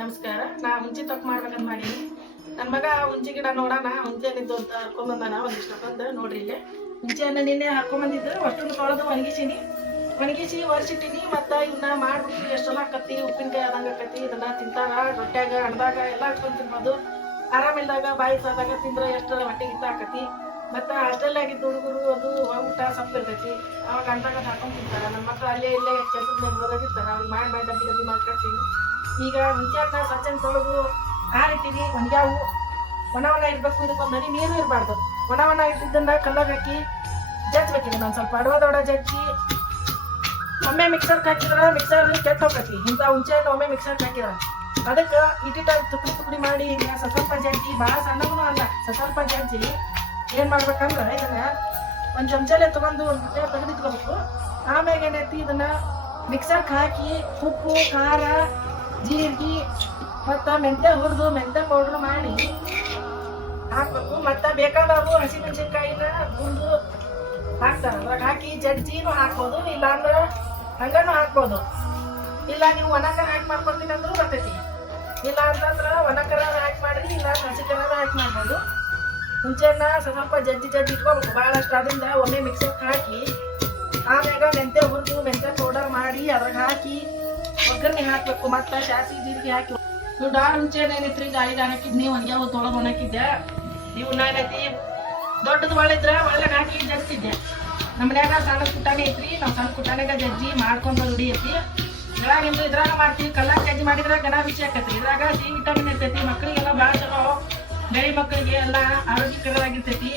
ನಮಸ್ಕಾರ. ನಾ ಹುಂಚಿ ತಪ್ಪು ಮಾಡ್ಬೇಕಂತ ಮಾಡೀನಿ. ನನ್ನ ಮಗ ಹುಂಚಿ ಗಿಡ ನೋಡೋಣ ಹುಂಚಿ ಹಣ್ಣಿದ್ದು ಅಂತ ಹರ್ಕೊಂಬಂದಾನ ಒಂದಿಷ್ಟೊಂದು ನೋಡ್ರಿ ಇಲ್ಲಿ ಹುಂಚಿ ಹಣ್ಣು ನಿನ್ನೆ ಹರ್ಕೊಂಬಂದಿದ್ದು ಅಷ್ಟೊಂದು ತೊಳೆದು ಒಣಗಿಸಿ ಒರೆಸಿಟ್ಟಿನಿ. ಮತ್ತು ಇವನ್ನ ಮಾಡ್ಬಿಟ್ಟು ಎಷ್ಟೆಲ್ಲ ಆಕತಿ ಉಪ್ಪಿನಕಾಯಿ ಆದಂಗೆ ಆಕತಿ. ಇದನ್ನ ತಿಂತಾರ ರೊಟ್ಯಾಗ ಹಣ್ಣದಾಗ ಎಲ್ಲ ಹಾಕ್ಕೊಂಡು ತಿನ್ಬೋದು. ಆರಾಮಿಲ್ದಾಗ ಬಾಯಿ ಸಾದಾಗ ತಿಂದ್ರೆ ಎಷ್ಟು ಹೊಟ್ಟೆಗೆ ಆಕತಿ. ಮತ್ತು ಹಾಸ್ಟೆಲ್ಲಾಗಿದ್ದು ಹುಡುಗರು ಅದು ಊಟ ಸೊಪ್ಪು ಇರ್ತೈತಿ, ಅವಾಗ ಅಂದಾಗ ಹಾಕೊಂಡು ತಿಂತಾರೆ. ನನ್ನ ಮಕ್ಕಳು ಅಲ್ಲೇ ಇಲ್ಲೇ ಕೆಲಸದ ಮೇಲೆ ಹೋದಾಗಿರ್ತಾರೆ, ಅವ್ರಿಗೆ ಮಾಡಿ ಡಬ್ಬಿ ಮಾಡ್ಕೊಡ್ತೀನಿ. ಈಗ ಹುಂಚೆಹಣ್ಣ ಸ್ವಚ್ಛ ತೊಳೆದು ಆರಿಟ್ಟಿನಿ. ಒಣಗ್ಯಾವು ಒಣ ಇರಬೇಕು. ಇದಕ್ಕೊಂದು ಹನಿ ನೀರು ಇರಬಾರ್ದು. ಒಣ ಇಟ್ಟಿದ್ದನ್ನ ಕಲ್ಲಾಗ ಹಾಕಿ ಜಜ್ಬೇಕಿದೆ. ನಾನು ಸ್ವಲ್ಪ ಅಡವಾದೊಡ ಜಜ್ಜಿ ಒಮ್ಮೆ ಮಿಕ್ಸರ್ಗೆ ಹಾಕಿದ್ರೆ ಮಿಕ್ಸರ್ ಕೆಟ್ಟ ಹೋಗ್ತೈತಿ. ಇಂಥ ಹುಂಚೆಹಣ್ಣು ಒಮ್ಮೆ ಮಿಕ್ಸರ್ಗೆ ಹಾಕಿದ್ರೆ ಅದಕ್ಕೆ ಇಟ್ಟಿಟ್ಟಾಗಿ ತುಕಡಿ ಮಾಡಿ ಹಿಂಗೆ ಸ್ವಲ್ಪ ಜಜ್ಜಿ, ಭಾಳ ಸಣ್ಣಗೂ ಅಲ್ಲ, ಸ್ವಲ್ಪ ಜಜ್ಜಿ ಏನು ಮಾಡ್ಬೇಕಂದ್ರೆ ಇದನ್ನ ಒಂದು ಚಮಚಲೆ ತೊಗೊಂಡು ತೆಗೆದಿಟ್ಕೋಬೇಕು. ಆಮ್ಯಾಗ ಏನೈತಿ ಇದನ್ನ ಮಿಕ್ಸರ್ಗೆ ಹಾಕಿ ಉಪ್ಪು ಖಾರ ಜೀರಿಗೆ ಮತ್ತು ಮೆಂತ್ಯ ಹುರಿದು ಮೆಂತ್ಯ ಪೌಡ್ರ್ ಮಾಡಿ ಹಾಕ್ಬೇಕು. ಮತ್ತು ಬೇಕಾದವರು ಹಸಿಮೆಣಸಿನ್ಕಾಯಿನ ಗುಂಡು ಹಾಕ್ತಾರೆ, ಅದ್ರಾಗ ಹಾಕಿ ಜಜ್ಜಿನೂ ಹಾಕ್ಬೋದು, ಇಲ್ಲಾಂದ್ರೆ ಹಂಗನೂ ಹಾಕ್ಬೋದು. ಇಲ್ಲ ನೀವು ಒಣಕರ ಹಾಕಿ ಮಾಡ್ಕೊತೀನಿ ಅಂದ್ರೂ ಬರ್ತೈತಿ. ಇಲ್ಲ ಅಂತಂದ್ರೆ ಒಣಕರ ಹಾಕಿ ಮಾಡಿರಿ, ಇಲ್ಲ ಹಸಿಕರ ಹಾಕಿ ಮಾಡ್ಬೋದು. ಹುಂಚೆಹಣ್ಣ ಸ್ವಲ್ಪ ಜಜ್ಜಿ ಇಟ್ಕೋಬೇಕು ಭಾಳಷ್ಟು. ಅದರಿಂದ ಒಮ್ಮೆ ಮಿಕ್ಸರ್ಗೆ ಹಾಕಿ ಆಮ್ಯಾಗ ಮೆಂತ್ಯ ಹುರಿದು ಮೆಂತ್ಯ ಪೌಡರ್ ಮಾಡಿ ಅದ್ರಾಗ ಹಾಕಿ ಒಗ್ಗರಣೆ ಹಾಕ್ಬೇಕು. ಮತ್ತು ಸಾಸಿವೆ ಜೀರಿಗೆ ಹಾಕಿ ನೀವು ಡಾರ್ ಹುಂಚೆಹಣ್ಣು ಏನೈತ್ರಿ ಗಾಳಿಗೆ ಹಾಕಿದ್ನಿ, ಒಣಗ್ಯಾವು ತೊಳೆದು ಒಣಗಿದ್ದೆ. ಇವು ಏನೈತಿ ದೊಡ್ಡದು ಒಳ್ಳಿದ್ರೆ ಒಳ್ಳೆಗೆ ಹಾಕಿ ಜಜ್ತಿದ್ದೆ. ನಮ್ಮ ಮನ್ಯಾಗ ಸಣ್ಣ ಕುಟ್ಟಾನೆ ಐತ್ರಿ, ನಾವು ಸಣ್ಣ ಕುಟ್ಟಾನೆಗ ಜಜ್ಜಿ ಮಾಡ್ಕೊಂಡು ರೂಢಿ ಐತಿ. ಇದ್ರಾಗಿಂದು ಇದ್ರಾಗ ಮಾಡ್ತೀವಿ. ಕಲ್ಲಾಗ ಜಜ್ಜಿ ಮಾಡಿದ್ರೆ ಗನ ರುಚಿ ಆಕೈತಿ. ಇದ್ರಾಗ ಸಿ ವಿಟಮಿನ್ ಇರ್ತೈತಿ. ಮಕ್ಕಳಿಗೆಲ್ಲ ಭಾಳ ಚಲೋ, ಬೆಳೆ ಮಕ್ಕಳಿಗೆ ಎಲ್ಲ ಆರೋಗ್ಯಕರವಾಗಿರ್ತೈತಿ.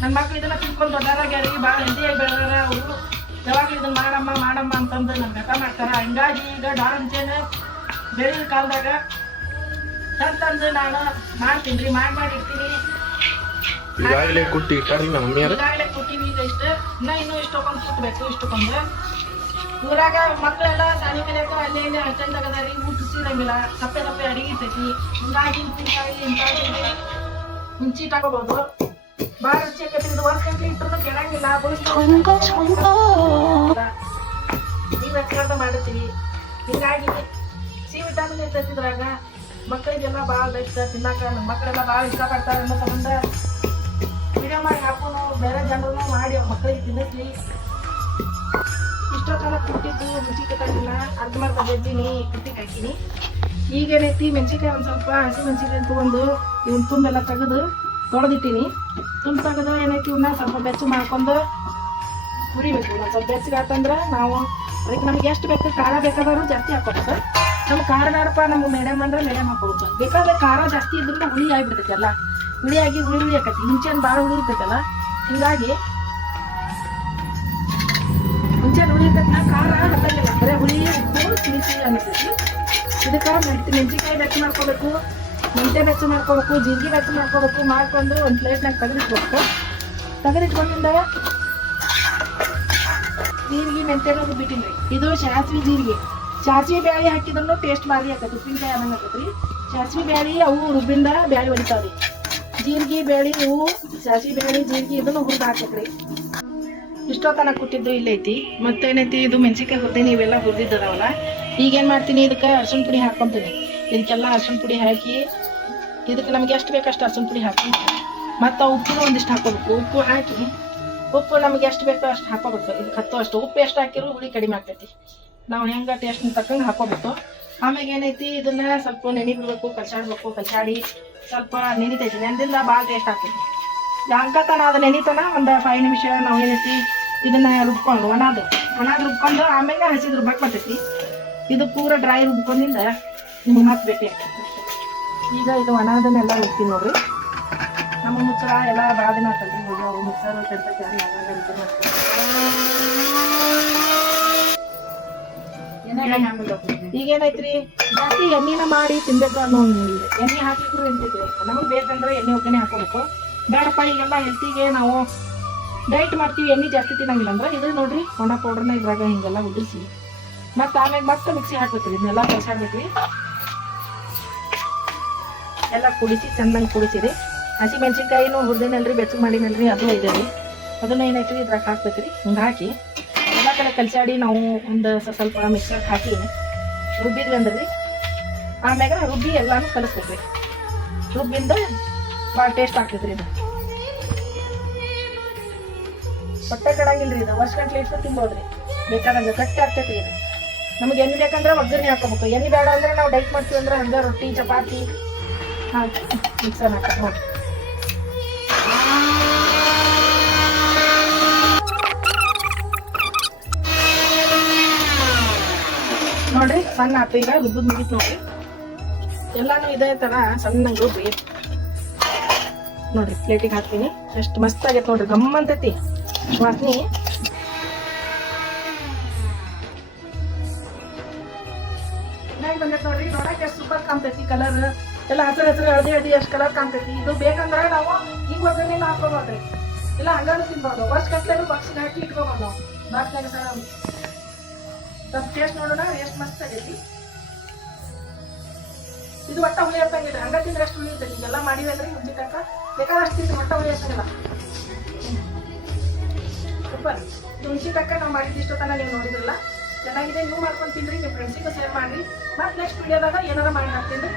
ನನ್ನ ಮಕ್ಳು ಇದನ್ನ ತಿನ್ಕೊಂಡು ದೊಡ್ಡರಾಗ್ಯಾರಿ, ಭಾಳ ಹೆಲ್ದಿಯಾಗಿ ಬೆಳೆದಾರ. ಅವರು ಯಾವಾಗಲೂ ಇದನ್ನ ಮಾಡಮ್ಮ ಅಂತಂದು ನನ್ನ ಗತ ಮಾಡ್ತಾರೆ. ಹಂಗಾಗಿ ಈಗ ಡಾರ್ ಹುಂಚೆಹಣ್ಣು ಬೆಳಿನ ಕಾಲದಾಗ ತಂದು ನಾನು ಮಾಡ್ತೀನಿ ರೀ, ಮಾಡಿ ಇಡ್ತೀನಿ. ಈಗಾಗಲೇ ಕುಟ್ಟಿವಿ ಈಗ ಇನ್ನೂ ಇಷ್ಟೊಂದು ಕುಟ್ಟಬೇಕು. ಇಷ್ಟೊಂದು ಊರಾಗ ಮಕ್ಕಳೆಲ್ಲ ಸಾಲಿ ಕಲಿಯಕ ಅಲ್ಲಿ ಇಲ್ಲಿ ಅಟೆಂಡ್ ಆಗದಾರಿ, ಊಟ ಸಿರಂಗಿಲ್ಲ, ಸಪ್ಪೆ ಅಡಿಗೆ ಇರ್ತೈತಿ. ಹಿಂಗಾಗಿ ಉಪ್ಪಿನಕಾಯಿ ಹಿಂಗಾಗಿ ಹುಂಚಿ ತಗೋಬಹುದು. ಭಾಳ ರುಚಿ ಆಕೈತಿ. ಇದು 1 ಗಂಟೆ ಇಟ್ಟರು ಕೆಳಂಗಿಲ್ಲ, ನೀವು ಎಕ್ಸ್ಟ್ರಾ ಮಾಡಿರ್ತೀವಿ. ಹಿಂಗಾಗಿ ಸಿ ವಿಟಮಿನ್ ಇರ್ತೈತಿ ಇದ್ರಾಗ. ಮಕ್ಕಳಿಗೆಲ್ಲ ಭಾಳ ಬೆಸ್ಟ್ ತಿನ್ನಕ. ನಮ್ಮ ಮಕ್ಕಳೆಲ್ಲ ಭಾಳ ಇಷ್ಟಪಡ್ತಾರೆ ಅನ್ನೋ ಸಂಬಂಧ ವಿಡಿಯೋ ಮಾಡಿ ಹಾಕೋನು, ಬೇರೆ ಜನರು ಮಾಡಿ ಅವ್ರ ಮಕ್ಕಳಿಗೆ ತಿನ್ನಿಸ್ಲಿ. ಇಷ್ಟೊತ್ತನ ಕುಟ್ಟಿದ್ದು ಮೆಣಸಿನ್ಕಾಯಿನ ಅರ್ಧಮರ್ಧ ಜಜ್ಜಿನಿ, ಕುಟ್ಟಿಗೆ ಹಾಕಿನಿ. ಈಗೇನೈತಿ ಮೆಣಸಿನ್ಕಾಯಿ ಒಂದು ಸ್ವಲ್ಪ ಹಸಿ ಮೆಣಸಿನ್ಕಾಯಿ ತೊಗೊಂಡು ಇವನ್ನ ತುಂಬೆಲ್ಲ ತೆಗೆದು ತೊಳೆದಿಟ್ಟಿನಿ. ತೆಗೆದು ಏನೈತಿ ಇವನ್ನ ಸ್ವಲ್ಪ ಬೆಚ್ಚ ಮಾಡ್ಕೊಂಡು ಹುರಿಬೇಕು. ಒಂದು ಸ್ವಲ್ಪ ಬೆಚ್ಚಗೆ ಆತಂದ್ರೆ ನಾವು ಅದಕ್ಕೆ ನಮ್ಗೆ ಎಷ್ಟು ಬೇಕು ಖಾರ ಬೇಕಾದರೂ ಜಾಸ್ತಿ ಹಾಕೋಬೇಕು. ನಮ್ಗೆ ಖಾರ ಬೇಡಪ್ಪ, ನಮ್ಗೆ ಮೀಡಿಯಮ್ ಅಂದ್ರೆ ಮೀಡಿಯಮ್ ಹಾಕೋಬೇಕು. ಬೇಕಾದ್ರೆ ಖಾರ ಜಾಸ್ತಿ ಇದ್ರೂ ಹುಳಿ ಆಗಿಬಿಡ್ತೈತಿ. ಎಲ್ಲ ಹುಳಿಯಾಗಿ ಹುಳಿ ಆಕೈತಿ. ಹುಂಚೆಹಣ್ಣು ಭಾಳ ಹುಳಿ ಇರ್ತೈತಲ್ಲ, ಹಿಂಗಾಗಿ ಹುಂಚೆಹಣ್ಣು ಹುಳಿ ಇರ್ತೈತಿ. ಖಾರ ಹತ್ತಂಗಿಲ್ಲ, ಬರೀ ಹುಳಿ ಉಪ್ಪು ಸಿಹಿ ಅನ್ನಿಸ್ತೈತಿ. ಇದಕ್ಕೆ ಮೆಣಸಿನ್ಕಾಯಿ ಬೆಚ್ಚ ಮಾಡ್ಕೋಬೇಕು, ಮೆಂತ್ಯ ಬೆಚ್ಚ ಮಾಡ್ಕೋಬೇಕು, ಜೀರಿಗೆ ಬೆಚ್ಚ ಮಾಡ್ಕೋಬೇಕು. ಮಾಡ್ಕೊಂಡು ಒಂದು ಪ್ಲೇಟ್ನಾಗ ತೆಗೆದಿಟ್ಬೇಕು. ತೆಗೆದಿಟ್ಕೊಂಡಿಂದ ಜೀರಿಗೆ ಮೆಂತ್ಯನೂ ರುಬ್ಬಿಟ್ಟಿನಿ. ಇದು ಸಾಸಿವೆ ಜೀರಿಗೆ, ಸಾಸಿವೆ ಬ್ಯಾಳಿ ಹಾಕಿದ್ರು ಟೇಸ್ಟ್ ಭಾರಿ ಆಕೈತಿ. ಉಪ್ಪಿನಕಾಯಿ ಅನ್ನಂಗೆ ಆಕೈತಿ. ಸಾಸಿವೆ ಬ್ಯಾಳಿ ಅವು ರುಬ್ಬಿಂದ ಬ್ಯಾಳಿ ಹೊಡಿತಾವ್ರಿ. ಜೀರಿಗೆ ಬ್ಯಾಳಿ ಇವು ಸಾಸಿವೆ ಬ್ಯಾಳಿ ಜೀರಿಗೆ ಇದನ್ನು ಹುರಿದು ಹಾಕ್ಬೇಕ್ರಿ. ಇಷ್ಟೊತ್ತನ ಕುಟ್ಟಿದ್ದು ಇಲ್ಲೈತಿ. ಮತ್ತೇನೈತಿ ಇದು ಮೆಣಸಿನ್ಕಾಯಿ ಹುರಿದೀನಿ, ಇವೆಲ್ಲ ಹುರಿದಿದ್ದದಾವಲ್ಲ. ಈಗೇನು ಮಾಡ್ತೀನಿ, ಇದಕ್ಕೆ ಅರ್ಶಿಣ ಪುಡಿ ಹಾಕ್ಕೊಂತೀನಿ. ಇದಕ್ಕೆಲ್ಲ ಅರ್ಶಿಣ ಪುಡಿ ಹಾಕಿ ಇದಕ್ಕೆ ನಮ್ಗೆ ಎಷ್ಟು ಬೇಕಷ್ಟು ಅರ್ಶಿಣ ಪುಡಿ ಹಾಕಿ ಮತ್ತು ಉಪ್ಪು ಒಂದಿಷ್ಟು ಹಾಕೋಬೇಕು. ಉಪ್ಪು ಹಾಕಿ ಉಪ್ಪು ನಮಗೆ ಎಷ್ಟು ಬೇಕೋ ಅಷ್ಟು ಹಾಕೋಬೇಕು. ಇದಕ್ಕೆ ಹತ್ತೋ ಅಷ್ಟು ಉಪ್ಪು ಎಷ್ಟು ಹಾಕಿರೋ ಹುಳಿ ಕಡಿಮೆ ಆಗ್ತೈತಿ. ನಾವು ಹೆಂಗೆ ಟೇಸ್ಟ್ನ ತಕ್ಕಂಗೆ ಹಾಕೋಬೇಕು. ಆಮೇಲೆ ಏನೈತಿ ಇದನ್ನ ಸ್ವಲ್ಪ ನೆನೆ ಬಿಡಬೇಕು, ಕಲ್ಸಾಡಿ ಸ್ವಲ್ಪ ನೆನಿತೈತಿ. ನೆನೆದಿಂದ ಭಾಳ ಟೇಸ್ಟ್ ಆಗ್ತೈತಿ. ಅಂಕತನ ಅದು ನೆನಿತನ ಒಂದು 5 ನಿಮಿಷ ನಾವು ಏನೈತಿ ಇದನ್ನ ರುಬ್ಕೊಂಡು ಒಣದು ರುಬ್ಕೊಂಡು ಆಮೇಲೆ ಹಸಿದು ರುಬ್ಬಕ್ಕೆ ಬರ್ತೈತಿ. ಇದು ಪೂರ ಡ್ರೈ ರುಬ್ಕೊಂಡಿಂದ ನಿಮ್ಗೆ ಮತ್ತೆ ಭೇಟಿ ಆಗ್ತೈತಿ. ಈಗ ಇದು ಒಣದನ್ನೆಲ್ಲ ರುಬ್ತೀನಿ ನೋಡ್ರಿ. ನಮ್ಮ ಮುಚ್ಚಳ ಎಲ್ಲ ಭಾಳ ದಿನ ಆಗ್ತೈತಿ. ಹೋಗಿ ಮಿಕ್ಸರ್ ಕೆಡ್ತೈತಿ, ಈಗೇನೈತ್ರಿ ಜಾಸ್ತಿ ಎಣ್ಣೆನ ಮಾಡಿ ತಿನ್ಬೇಕು ಅನ್ನೋ ಎಣ್ಣೆ ಹಾಕಿದ್ರು ಎಂತೈತಿ. ನಮಗೆ ಬೇಕಂದ್ರೆ ಎಣ್ಣೆ ಒಗ್ಗರಣೆ ಹಾಕೋಬೇಕು. ಬೇಡಪ್ಪ ಈಗೆಲ್ಲ ಹೆಲ್ತಿಗೆ ನಾವು ಡೈಟ್ ಮಾಡ್ತೀವಿ, ಎಣ್ಣೆ ಜಾಸ್ತಿ ತಿನ್ನಂಗಿಲ್ಲ ಅಂದ್ರೆ ಇದು ನೋಡ್ರಿ ಒಣ ಪೌಡ್ರನ್ನ ಇದ್ರಾಗ ಹಿಂಗೆಲ್ಲ ಉದುರಿಸಿ ಮತ್ತು ಆಮೇಲೆ ಮತ್ತೆ ಮಿಕ್ಸಿ ಹಾಕ್ಬೇಕ್ರಿ. ಇದನ್ನೆಲ್ಲ ಕಲ್ಸಾಡ್ಬೇಕ್ರಿ. ಎಲ್ಲ ಕುಡಿಸಿ ಚಂದಂಗೆ ಕುಡಿಸಿರಿ. ಹಸಿ ಮೆಣಸಿನ್ಕಾಯಿನೂ ಹುರಿದೇನಲ್ರಿ, ಬೆಚ್ಚಗೆ ಮಾಡಿನಲ್ರಿ, ಅದು ಇದೆ ರೀ. ಅದನ್ನ ಏನೈತಿ ಇದ್ರಾಗ ಹಾಕ್ಬೇಕ್ರಿ. ಹಿಂಗೆ ಹಾಕಿ ಎಲ್ಲ ಕಡೆ ಕಲ್ಸಾಡಿ ನಾವು ಒಂದು ಸ್ವಲ್ಪ ಮಿಕ್ಸರ್ಗೆ ಹಾಕಿ ರುಬ್ಬಿದ್ವಿ ಅಂದ್ರೆ ಆಮ್ಯಾಗ ರುಬ್ಬಿ ಎಲ್ಲಾನು ಕಲಿಸ್ಬೇಕ್ರಿ. ರುಬ್ಬಿಂದ ಭಾಳ ಟೇಸ್ಟ್ ಆಗ್ತೈತ್ರಿ ಇದು. ಹೊಟ್ಟೆ ಕೆಡಂಗಿಲ್ರಿ ಇದು. ವರ್ಷ ಗಂಟ್ಲೆ ಇಟ್ಟು ತಿನ್ಬೋದ್ರಿ. ಬೇಕಾದಂಗೆ ಗಟ್ಟಿ ಆಗ್ತೈತಿ ಇದು. ನಮ್ಗೆ ಎಣ್ಣೆ ಬೇಕಂದ್ರೆ ಒಗ್ಗರಣೆ ಹಾಕೋಬೇಕು. ಎಣ್ಣೆ ಬೇಡ ಅಂದ್ರೆ ನಾವು ಡೈಟ್ ಮಾಡ್ತೀವಿ ಅಂದ್ರೆ ಹಂಗೆ ರೊಟ್ಟಿ ಚಪಾತಿ ಹಾಕಿ ಮಿಕ್ಸರ್ ಹಾಕಿ ನೋಡಿ. ನೋಡ್ರಿ ಸಣ್ಣ ಆತು. ಈಗ ರುಬ್ಬದ್ ಮುಗಿತ್ ನೋಡ್ರಿ. ಎಲ್ಲಾನು ಇದೇ ತರ ಸಣ್ಣಂಗೆ ರುಬ್ಬಿ ನೋಡ್ರಿ ಪ್ಲೇಟಿಗೆ ಹಾಕ್ತೀನಿ. ಎಷ್ಟು ಮಸ್ತ್ ಆಗೈತೆ ನೋಡ್ರಿ. ಗಮ್ಮಂತೈತಿ ವಾಸನಿ. ಬಂದೈತೆ ನೋಡ್ರಿ. ನೋಡಕ್ಕೆ ಎಷ್ಟು ಸೂಪರ್ ಕಾಣ್ತೈತಿ. ಕಲರ್ ಎಲ್ಲ ಹಸಿರು ಹಳದಿ ಎಷ್ಟು ಕಲರ್ ಕಾಣ್ತೈತಿ. ಇದು ಬೇಕಂದ್ರೆ ನಾವು ಹಿಂಗ್ ಒಗ್ಗರಣೆ ಹಾಕೋಬೋದ್ರಿ. ಇಲ್ಲ ಹಂಗಾನು ತಿನ್ಬೋದು. ವರ್ಷ ಕಟ್ಲೇನು ಬಾಕ್ಸಿಗೆ ಹಾಕಿ ಇಟ್ಕೋಬೋದು ನಾವು. ಬಾಕ್ಸ್ನಾಗ ಸ್ವಲ್ಪ ಟೇಸ್ಟ್ ನೋಡೋಣ ಎಷ್ಟು ಮಸ್ತ್ ಆಗೈತಿ. ಇದು ಒಟ್ಟ ಹುಳಿ ಇರ್ತಂಗಿಲ್ಲ. ಹಂಗ ತಿಂದ್ರೆ ಎಷ್ಟು ಹುಳಿ ಇರ್ತೈತಿ. ಎಲ್ಲ ಮಾಡಿದ್ರೆ ಮುಂಚೆ ತನಕ ಬೇಕಾದಷ್ಟು ತಿಂದು ಒಟ್ಟ ಹುಳಿ ಇರ್ತಂಗಿಲ್ಲ. ಸೂಪರ್. ಹುಣಸಿ ತನಕ ನಾವು ಮಾಡಿದ್ದು ಇಷ್ಟೊತ್ತನ ನೀವು ನೋಡಿದ್ರಲ್ಲ. ಚೆನ್ನಾಗಿದೆ. ನೀವು ಮಾಡ್ಕೊಂಡು ತಿಂದ್ರಿ. ನಿಮ್ಮ ಫ್ರೆಂಡ್ಸಿಗೂ ಶೇರ್ ಮಾಡಿ. ಮತ್ತೆ ನೆಕ್ಸ್ಟ್ ವಿಡಿಯೋದಾಗ ಏನಾರ ಮಾಡಿ ಹಾಕ್ತೀನಿ.